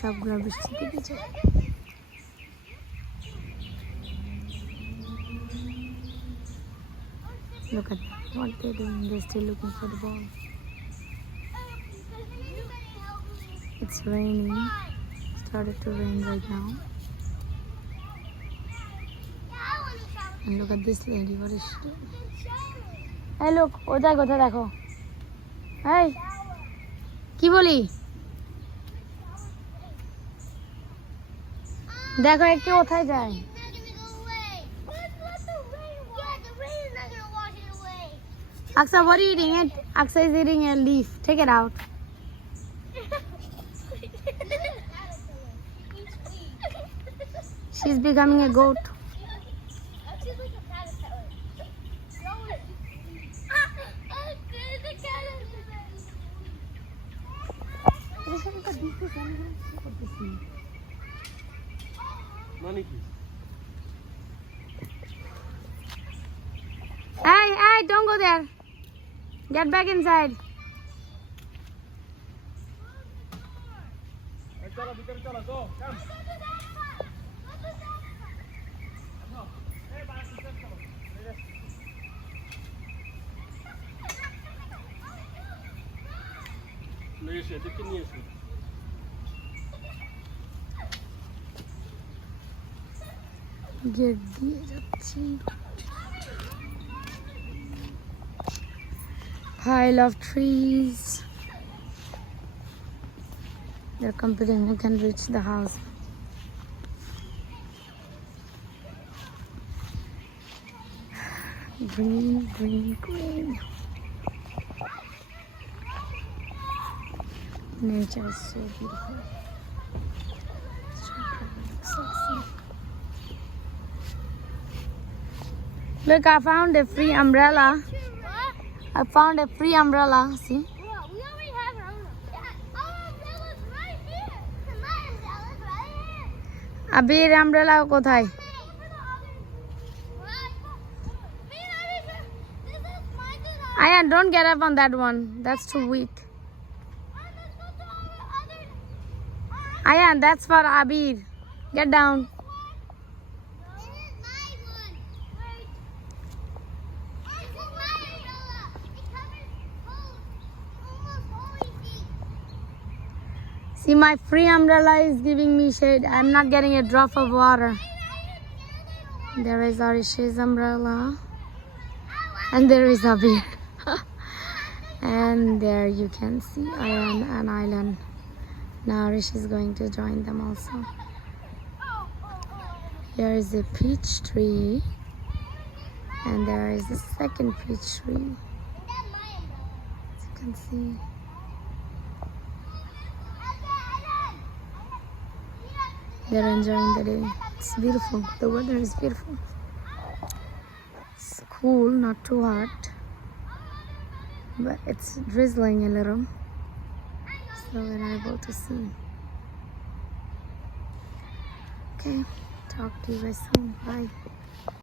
সবগুলো বৃষ্টিতে ভিজে। Look at what they're doing. They're still looking for the ball. It's raining. Started to rain right now. And look at this lady. What is she doing? Hey, look. কোথায় দেখো। Hey. কি বলি? দেখো একটু কোথায় যায়। Aksa, what are you eating? Aksa is eating a leaf. Take it out. She's becoming a goat. Hey, don't go there. Get back inside. Get pile of trees. They're competing who can reach the house. Green, green, green. Nature is so beautiful. Look, I found a free umbrella. I found a free umbrella. See? We already have an umbrella. Our umbrella's right here. My umbrella's right here. Abir umbrella কোথায়? Ayan, don't get up on that one. That's too weak. Ayan, that's for Abir. Get down. See, my free umbrella is giving me shade. I'm not getting a drop of water. There is Arish's umbrella. And there is Abir. And there you can see Ayan and Island. Now Arish is going to join them also. Here is a peach tree. And there is a second peach tree. As you can see. They're enjoying the day. It's beautiful. The weather is beautiful. It's cool, not too hot. But it's drizzling a little. So we're able to see. Okay. Talk to you guys soon. Bye.